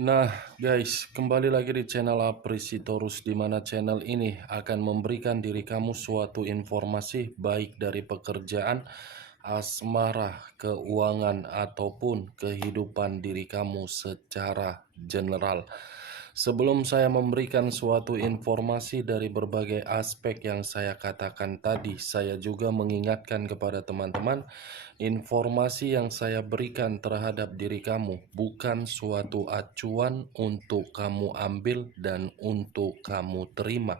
Nah, guys, kembali lagi di channel Apresitorus, di mana channel ini akan memberikan diri kamu suatu informasi baik dari pekerjaan, asmara, keuangan, ataupun kehidupan diri kamu secara general. Sebelum saya memberikan suatu informasi dari berbagai aspek yang saya katakan tadi, saya juga mengingatkan kepada teman-teman, informasi yang saya berikan terhadap diri kamu bukan suatu acuan untuk kamu ambil dan untuk kamu terima.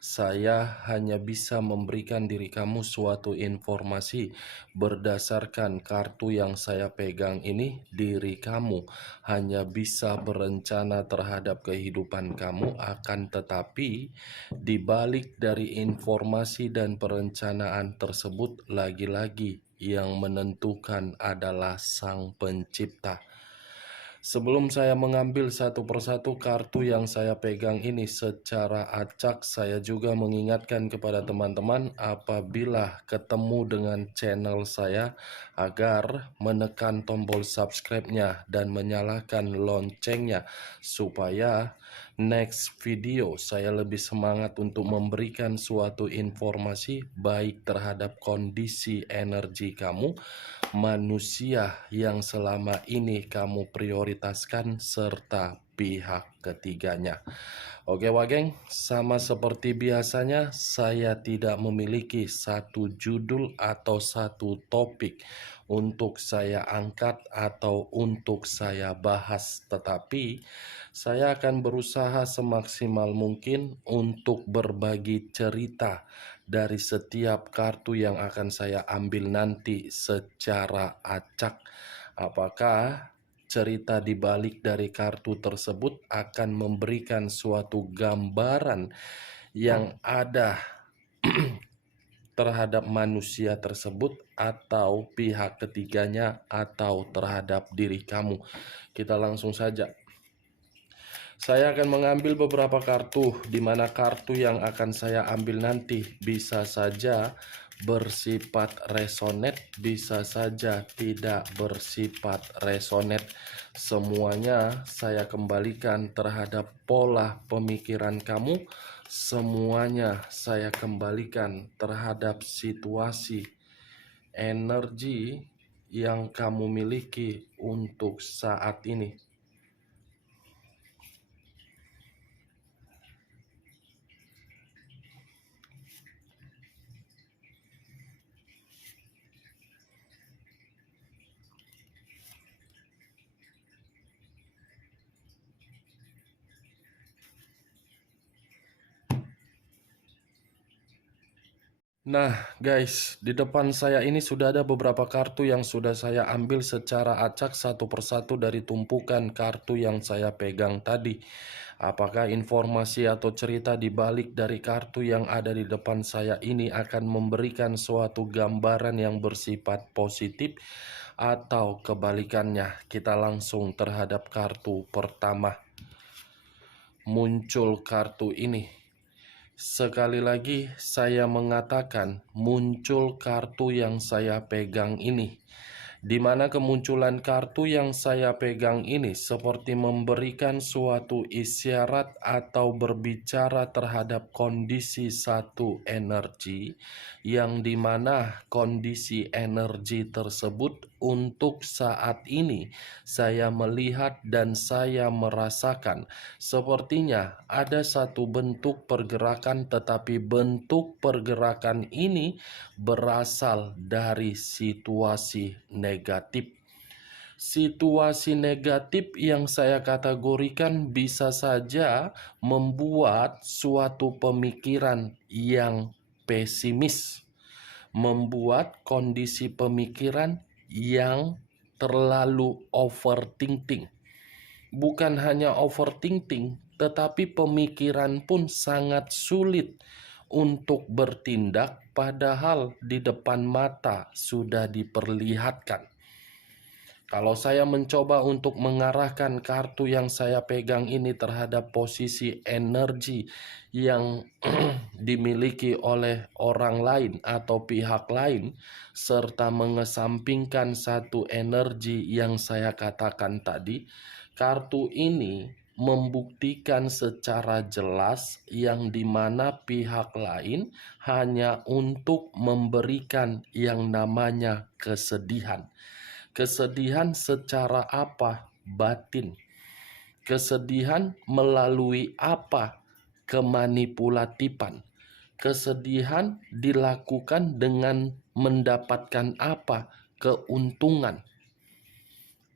Saya hanya bisa memberikan diri kamu suatu informasi berdasarkan kartu yang saya pegang ini. Diri kamu hanya bisa berencana terhadap kehidupan kamu, akan tetapi di balik dari informasi dan perencanaan tersebut, lagi-lagi yang menentukan adalah Sang Pencipta. Sebelum saya mengambil satu persatu kartu yang saya pegang ini secara acak, saya juga mengingatkan kepada teman-teman apabila ketemu dengan channel saya agar menekan tombol subscribe-nya dan menyalakan loncengnya supaya next video saya lebih semangat untuk memberikan suatu informasi baik terhadap kondisi energi kamu, manusia yang selama ini kamu prioritaskan, serta pihak ketiganya. Oke Wageng, sama seperti biasanya saya tidak memiliki satu judul atau satu topik untuk saya angkat atau untuk saya bahas, tetapi saya akan berusaha semaksimal mungkin untuk berbagi cerita dari setiap kartu yang akan saya ambil nanti secara acak. Apakah cerita di balik dari kartu tersebut akan memberikan suatu gambaran yang ada terhadap manusia tersebut atau pihak ketiganya atau terhadap diri kamu? Kita langsung saja. Saya akan mengambil beberapa kartu, di mana kartu yang akan saya ambil nanti bisa saja bersifat resonate, bisa saja tidak bersifat resonate. Semuanya saya kembalikan terhadap pola pemikiran kamu, semuanya saya kembalikan terhadap situasi energi yang kamu miliki untuk saat ini. Nah guys, di depan saya ini sudah ada beberapa kartu yang sudah saya ambil secara acak satu persatu dari tumpukan kartu yang saya pegang tadi. Apakah informasi atau cerita di balik dari kartu yang ada di depan saya ini akan memberikan suatu gambaran yang bersifat positif atau kebalikannya? Kita langsung terhadap kartu pertama. Muncul kartu ini. Sekali lagi saya mengatakan muncul kartu yang saya pegang ini, di mana kemunculan kartu yang saya pegang ini seperti memberikan suatu isyarat atau berbicara terhadap kondisi satu energi, yang dimana kondisi energi tersebut untuk saat ini saya melihat dan saya merasakan sepertinya ada satu bentuk pergerakan, tetapi bentuk pergerakan ini berasal dari situasi negatif. Situasi negatif yang saya kategorikan bisa saja membuat suatu pemikiran yang pesimis, membuat kondisi pemikiran yang terlalu overthinking. Bukan hanya overthinking, tetapi pemikiran pun sangat sulit untuk bertindak, padahal di depan mata sudah diperlihatkan. Kalau saya mencoba untuk mengarahkan kartu yang saya pegang ini terhadap posisi energi yang dimiliki oleh orang lain atau pihak lain, serta mengesampingkan satu energi yang saya katakan tadi, Kartu ini membuktikan secara jelas yang dimana pihak lain hanya untuk memberikan yang namanya kesedihan. Kesedihan secara apa? Batin. Kesedihan melalui apa? Kemanipulatifan. Kesedihan dilakukan dengan mendapatkan apa? Keuntungan.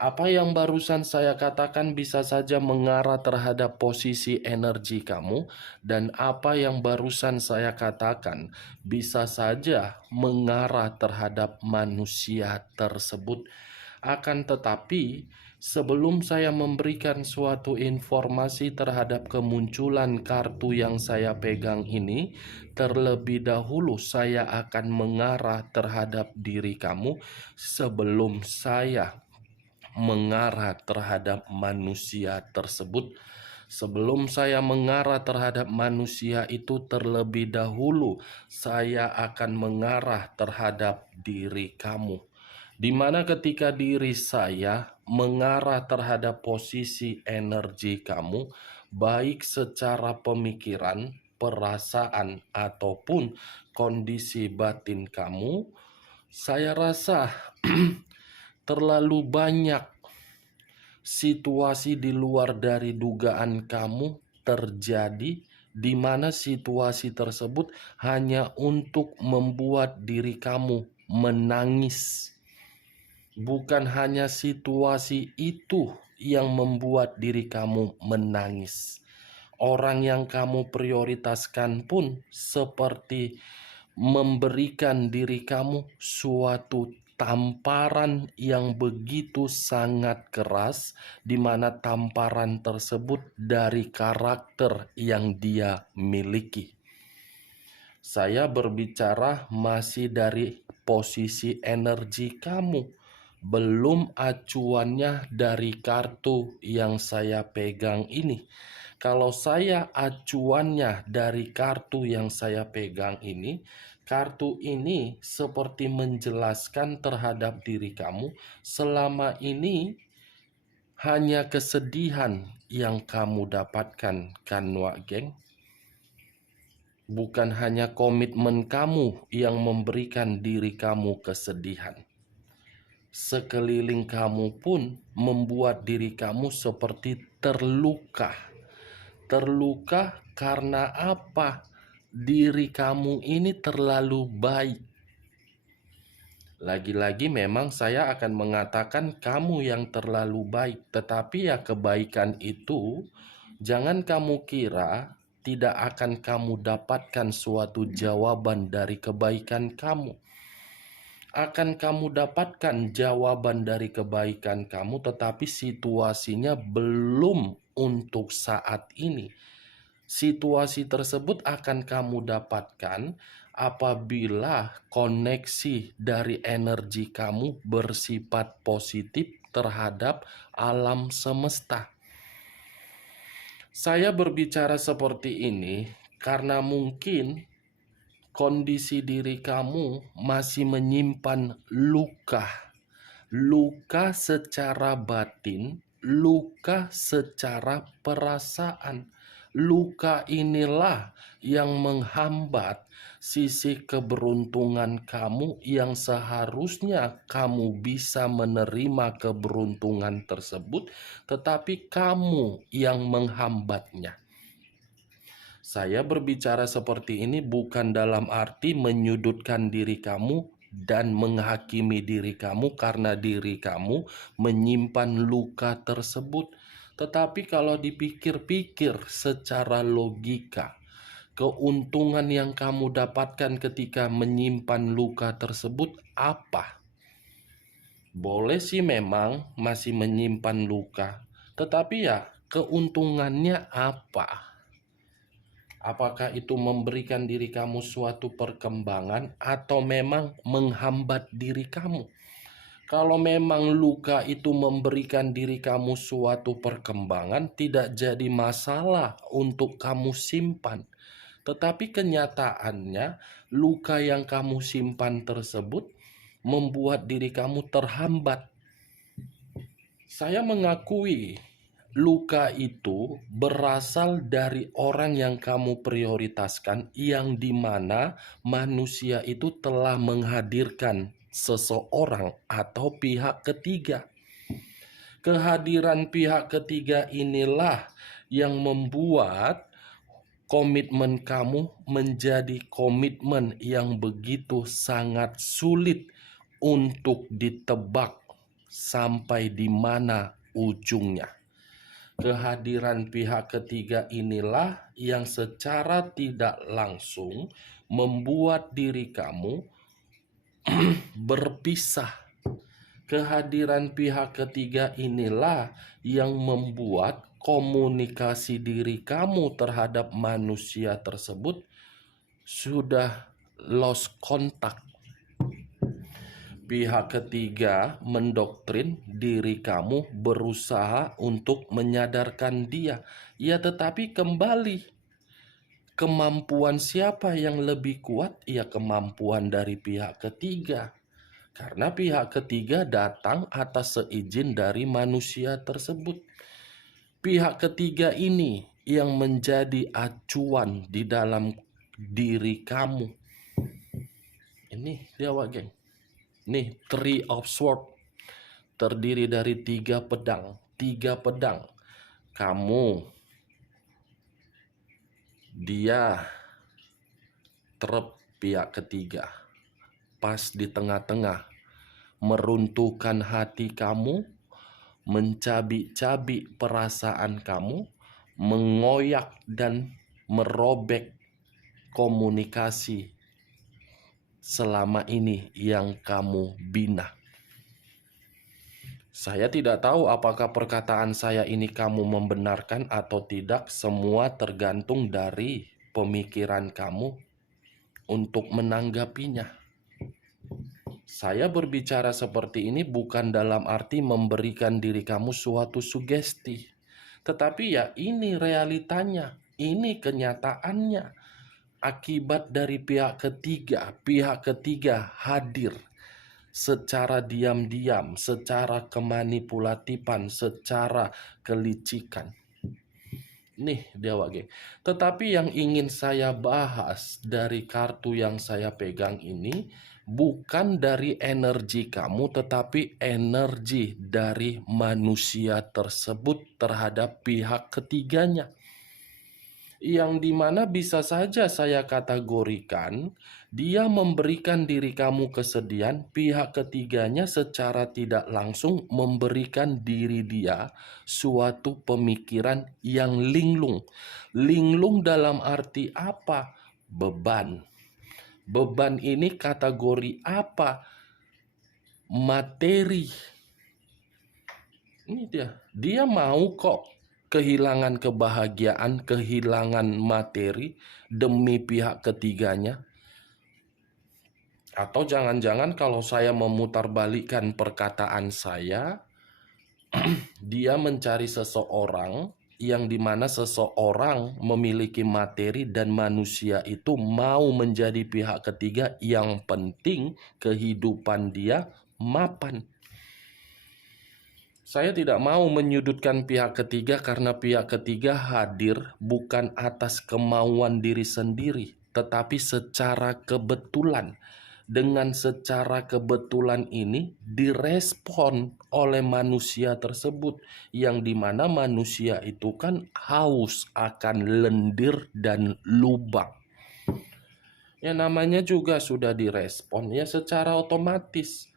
Apa yang barusan saya katakan bisa saja mengarah terhadap posisi energi kamu, dan apa yang barusan saya katakan bisa saja mengarah terhadap manusia tersebut. Akan tetapi, sebelum saya memberikan suatu informasi terhadap kemunculan kartu yang saya pegang ini, terlebih dahulu saya akan mengarah terhadap diri kamu sebelum saya mengarah terhadap manusia tersebut. Sebelum saya mengarah terhadap manusia itu, terlebih dahulu saya akan mengarah terhadap diri kamu. Di mana ketika diri saya mengarah terhadap posisi energi kamu, baik secara pemikiran, perasaan, ataupun kondisi batin kamu, saya rasa terlalu banyak situasi di luar dari dugaan kamu terjadi, di mana situasi tersebut hanya untuk membuat diri kamu menangis. Bukan hanya situasi itu yang membuat diri kamu menangis. Orang yang kamu prioritaskan pun seperti memberikan diri kamu suatu tamparan yang begitu sangat keras, di mana tamparan tersebut dari karakter yang dia miliki. Saya berbicara masih dari posisi energi kamu, belum acuannya dari kartu yang saya pegang ini. Kalau saya acuannya dari kartu yang saya pegang ini, kartu ini seperti menjelaskan terhadap diri kamu selama ini hanya kesedihan yang kamu dapatkan, kan Wak Geng? Bukan hanya komitmen kamu yang memberikan diri kamu kesedihan. Sekeliling kamu pun membuat diri kamu seperti terluka. Terluka karena apa? Diri kamu ini terlalu baik. Lagi-lagi memang saya akan mengatakan kamu yang terlalu baik. Tetapi ya, kebaikan itu jangan kamu kira tidak akan kamu dapatkan suatu jawaban dari kebaikan kamu. Akan kamu dapatkan jawaban dari kebaikan kamu, tetapi situasinya belum untuk saat ini. Situasi tersebut akan kamu dapatkan apabila koneksi dari energi kamu bersifat positif terhadap alam semesta. Saya berbicara seperti ini karena mungkin kondisi diri kamu masih menyimpan luka. Luka secara batin, luka secara perasaan. Luka inilah yang menghambat sisi keberuntungan kamu yang seharusnya kamu bisa menerima keberuntungan tersebut, tetapi kamu yang menghambatnya. Saya berbicara seperti ini bukan dalam arti menyudutkan diri kamu dan menghakimi diri kamu karena diri kamu menyimpan luka tersebut. Tetapi kalau dipikir-pikir secara logika, keuntungan yang kamu dapatkan ketika menyimpan luka tersebut apa? Boleh sih memang masih menyimpan luka, tetapi ya keuntungannya apa? Apakah itu memberikan diri kamu suatu perkembangan atau memang menghambat diri kamu? Kalau memang luka itu memberikan diri kamu suatu perkembangan, tidak jadi masalah untuk kamu simpan. Tetapi kenyataannya, luka yang kamu simpan tersebut membuat diri kamu terhambat. Saya mengakui luka itu berasal dari orang yang kamu prioritaskan, yang dimana manusia itu telah menghadirkan seseorang atau pihak ketiga. Kehadiran pihak ketiga inilah yang membuat komitmen kamu menjadi komitmen yang begitu sangat sulit untuk ditebak sampai di mana ujungnya. Kehadiran pihak ketiga inilah yang secara tidak langsung membuat diri kamu berpisah. Kehadiran pihak ketiga inilah yang membuat komunikasi diri kamu terhadap manusia tersebut sudah lost contact. Pihak ketiga mendoktrin diri kamu berusaha untuk menyadarkan dia. Ya, tetapi kembali, kemampuan siapa yang lebih kuat? Ya, kemampuan dari pihak ketiga. Karena pihak ketiga datang atas seizin dari manusia tersebut. Pihak ketiga ini yang menjadi acuan di dalam diri kamu. Ini dia, geng. Nih, Three of Swords terdiri dari 3 pedang. 3 pedang. Kamu, dia, pihak ketiga. Pas di tengah-tengah. Meruntuhkan hati kamu, mencabik-cabik perasaan kamu, mengoyak dan merobek komunikasi selama ini yang kamu bina. Saya tidak tahu apakah perkataan saya ini kamu membenarkan atau tidak. Semua tergantung dari pemikiran kamu untuk menanggapinya. Saya berbicara seperti ini bukan dalam arti memberikan diri kamu suatu sugesti. Tetapi ya ini realitanya, ini kenyataannya. Akibat dari pihak ketiga hadir secara diam-diam, secara kemanipulatifan, secara kelicikan. Nih dia, geng. Tetapi yang ingin saya bahas dari kartu yang saya pegang ini bukan dari energi kamu, tetapi energi dari manusia tersebut terhadap pihak ketiganya. Yang dimana bisa saja saya kategorikan dia memberikan diri kamu kesedihan, pihak ketiganya secara tidak langsung memberikan diri dia suatu pemikiran yang linglung. Linglung dalam arti apa? Beban. Beban ini kategori apa? Materi. Ini dia mau kok kehilangan kebahagiaan, kehilangan materi demi pihak ketiganya. Atau jangan-jangan kalau saya memutarbalikkan perkataan saya, dia mencari seseorang yang dimana seseorang memiliki materi dan manusia itu mau menjadi pihak ketiga, yang penting kehidupan dia mapan. Saya tidak mau menyudutkan pihak ketiga karena pihak ketiga hadir bukan atas kemauan diri sendiri, tetapi secara kebetulan. Dengan secara kebetulan ini direspon oleh manusia tersebut, yang dimana manusia itu kan haus akan lendir dan lubang. Ya namanya juga sudah direspon, ya secara otomatis.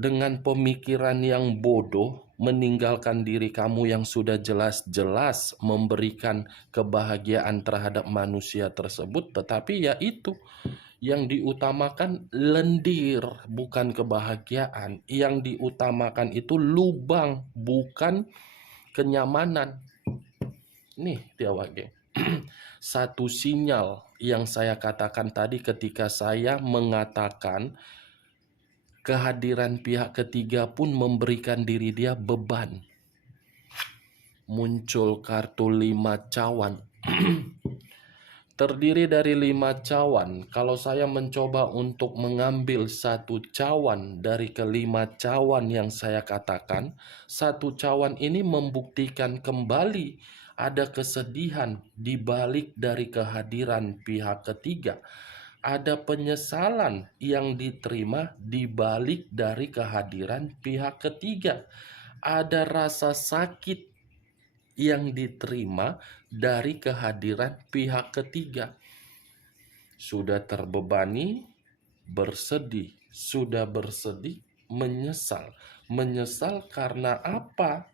Dengan pemikiran yang bodoh, meninggalkan diri kamu yang sudah jelas-jelas memberikan kebahagiaan terhadap manusia tersebut, tetapi ya itu yang diutamakan lendir, bukan kebahagiaan. Yang diutamakan itu lubang, bukan kenyamanan. Nih dia, geng. Satu sinyal yang saya katakan tadi ketika saya mengatakan kehadiran pihak ketiga pun memberikan diri dia beban. Muncul kartu 5 cawan. terdiri dari 5 cawan. Kalau saya mencoba untuk mengambil satu cawan dari kelima cawan yang saya katakan, satu cawan ini membuktikan kembali ada kesedihan di balik dari kehadiran pihak ketiga. Ada penyesalan yang diterima di balik dari kehadiran pihak ketiga. Ada rasa sakit yang diterima dari kehadiran pihak ketiga. Sudah terbebani, bersedih, sudah bersedih, menyesal. Menyesal karena apa?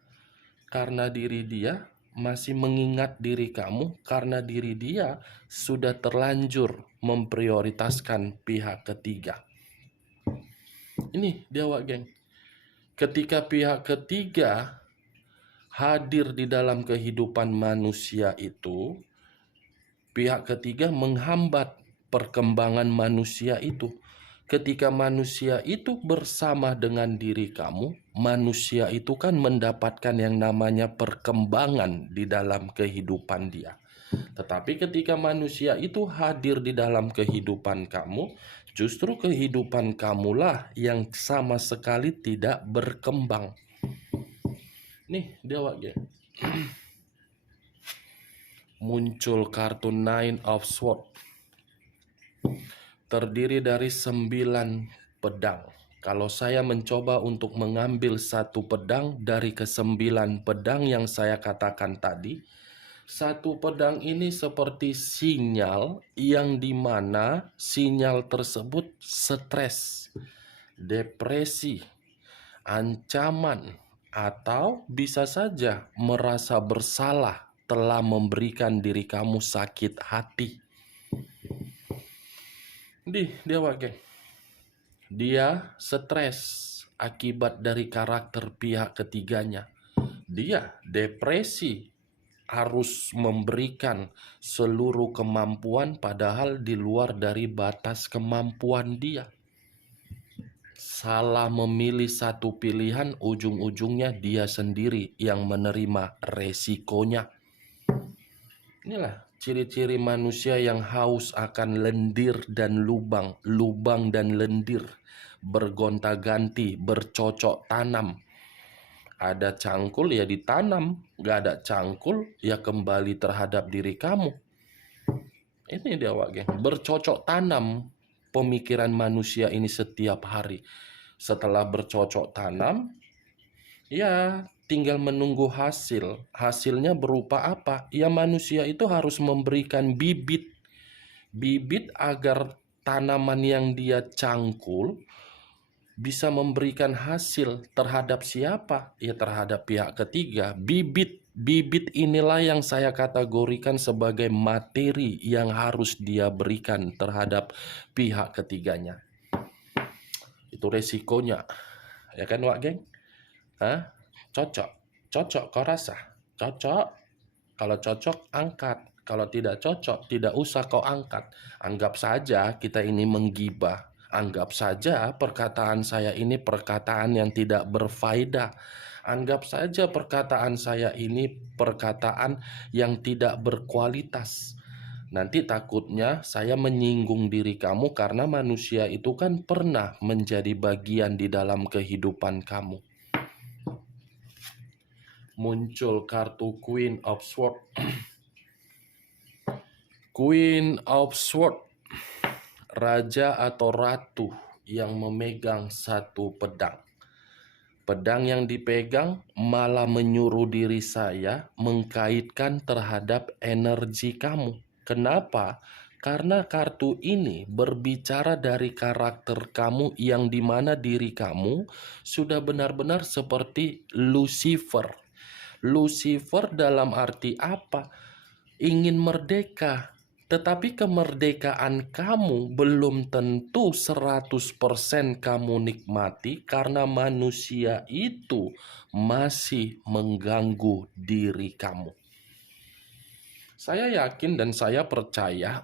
Karena diri dia masih mengingat diri kamu, karena diri dia sudah terlanjur memprioritaskan pihak ketiga. Ini dia, Wak Geng. Ketika pihak ketiga hadir di dalam kehidupan manusia itu, pihak ketiga menghambat perkembangan manusia itu. Ketika manusia itu bersama dengan diri kamu, manusia itu kan mendapatkan yang namanya perkembangan di dalam kehidupan dia. Tetapi ketika manusia itu hadir di dalam kehidupan kamu, justru kehidupan kamulah yang sama sekali tidak berkembang. Nih, dia Wak, muncul kartu Nine of Swords. Terdiri dari 9 pedang. Kalau saya mencoba untuk mengambil satu pedang dari ke-9 pedang yang saya katakan tadi, satu pedang ini seperti sinyal yang dimana sinyal tersebut stres, depresi, ancaman, atau bisa saja merasa bersalah telah memberikan diri kamu sakit hati. Dia Wak, dia stres akibat dari karakter pihak ketiganya. Dia depresi, harus memberikan seluruh kemampuan padahal di luar dari batas kemampuan dia. Salah memilih satu pilihan, ujung-ujungnya dia sendiri yang menerima resikonya. Inilah ciri-ciri manusia yang haus akan lendir dan lubang, lubang dan lendir, bergonta-ganti, bercocok tanam. Ada cangkul ya ditanam, gak ada cangkul ya kembali terhadap diri kamu. Ini dia Wak, bercocok tanam pemikiran manusia ini setiap hari. Setelah bercocok tanam, ya tinggal menunggu hasil. Hasilnya berupa apa? Ya manusia itu harus memberikan bibit. Bibit agar tanaman yang dia cangkul bisa memberikan hasil terhadap siapa? Ya terhadap pihak ketiga. Bibit inilah yang saya kategorikan sebagai materi yang harus dia berikan terhadap pihak ketiganya. Itu resikonya. Ya kan Wak, geng? Hah? Cocok kau rasa? Cocok? Kalau cocok, angkat. Kalau tidak cocok, tidak usah kau angkat. Anggap saja kita ini menggibah. Anggap saja perkataan saya ini perkataan yang tidak berfaedah. Anggap saja perkataan saya ini perkataan yang tidak berkualitas. Nanti takutnya saya menyinggung diri kamu karena manusia itu kan pernah menjadi bagian di dalam kehidupan kamu. Muncul kartu Queen of Swords. Queen of Swords, raja atau ratu yang memegang satu pedang. Pedang yang dipegang malah menyuruh diri saya mengkaitkan terhadap energi kamu. Kenapa? Karena kartu ini berbicara dari karakter kamu yang dimana diri kamu sudah benar-benar seperti Lucifer. Lucifer dalam arti apa? Ingin merdeka. Tetapi kemerdekaan kamu belum tentu 100% kamu nikmati karena manusia itu masih mengganggu diri kamu. Saya yakin dan saya percaya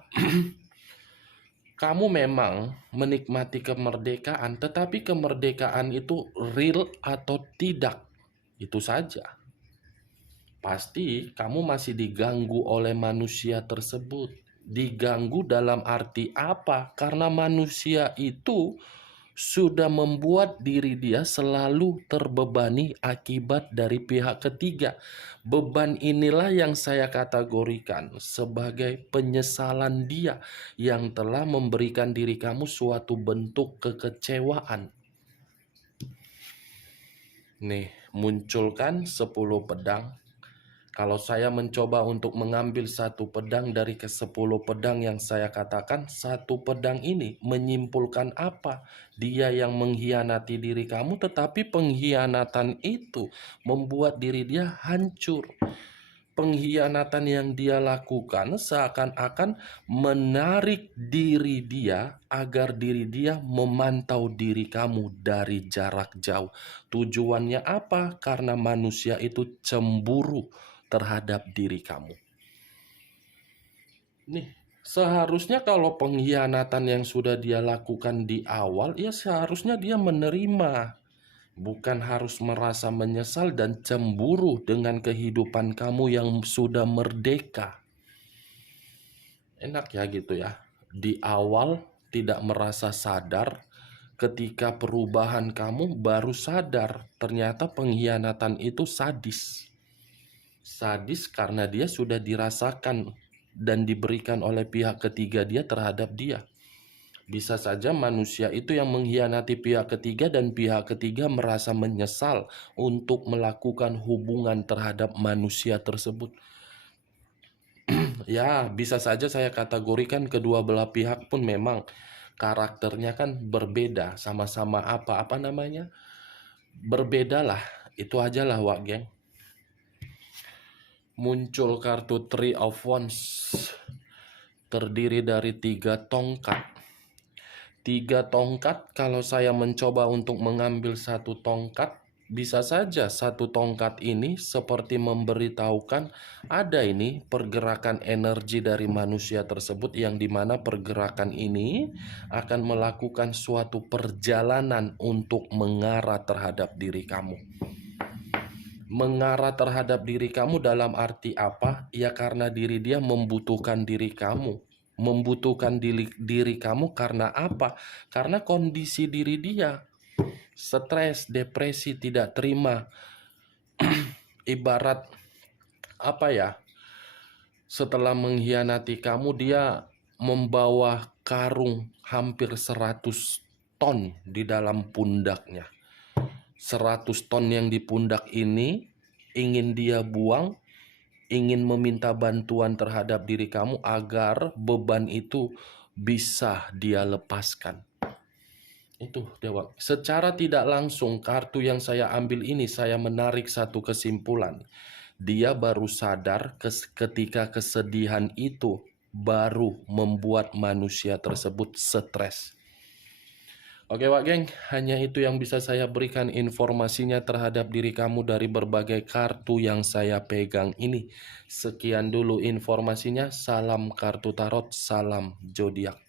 kamu memang menikmati kemerdekaan, tetapi kemerdekaan itu real atau tidak, itu saja. Pasti kamu masih diganggu oleh manusia tersebut. Diganggu dalam arti apa? Karena manusia itu sudah membuat diri dia selalu terbebani akibat dari pihak ketiga. Beban inilah yang saya kategorikan sebagai penyesalan dia yang telah memberikan diri kamu suatu bentuk kekecewaan. Nih, munculkan 10 pedang. Kalau saya mencoba untuk mengambil satu pedang dari ke-10 pedang yang saya katakan, satu pedang ini menyimpulkan apa? Dia yang mengkhianati diri kamu, tetapi pengkhianatan itu membuat diri dia hancur. Pengkhianatan yang dia lakukan seakan-akan menarik diri dia agar diri dia memantau diri kamu dari jarak jauh. Tujuannya apa? Karena manusia itu cemburu terhadap diri kamu. Nih, seharusnya kalau pengkhianatan yang sudah dia lakukan di awal, ya seharusnya dia menerima. Bukan harus merasa menyesal dan cemburu dengan kehidupan kamu yang sudah merdeka. Enak ya gitu ya. Di awal tidak merasa sadar, ketika perubahan kamu baru sadar ternyata pengkhianatan itu sadis. Sadis karena dia sudah dirasakan dan diberikan oleh pihak ketiga dia terhadap dia. Bisa saja manusia itu yang mengkhianati pihak ketiga dan pihak ketiga merasa menyesal untuk melakukan hubungan terhadap manusia tersebut. Ya, bisa saja saya kategorikan kedua belah pihak pun memang karakternya kan berbeda, sama-sama apa namanya? Berbeda lah, itu aja lah Wak Geng. Muncul kartu Three of Wands, terdiri dari 3 tongkat. 3 tongkat, kalau saya mencoba untuk mengambil satu tongkat, bisa saja satu tongkat ini seperti memberitahukan ada ini pergerakan energi dari manusia tersebut, yang dimana pergerakan ini akan melakukan suatu perjalanan untuk mengarah terhadap diri kamu. Mengarah terhadap diri kamu dalam arti apa? Ya karena diri dia membutuhkan diri kamu. Membutuhkan diri kamu karena apa? Karena kondisi diri dia stres, depresi, tidak terima. Ibarat apa ya? Setelah mengkhianati kamu, dia membawa karung hampir 100 ton di dalam pundaknya. 100 ton yang di pundak ini ingin dia buang, ingin meminta bantuan terhadap diri kamu agar beban itu bisa dia lepaskan. Itu Dewa. Secara tidak langsung kartu yang saya ambil ini saya menarik satu kesimpulan. Dia baru sadar ketika kesedihan itu baru membuat manusia tersebut stres. Oke Wak Geng, hanya itu yang bisa saya berikan informasinya terhadap diri kamu dari berbagai kartu yang saya pegang ini. Sekian dulu informasinya, salam kartu tarot, salam zodiak.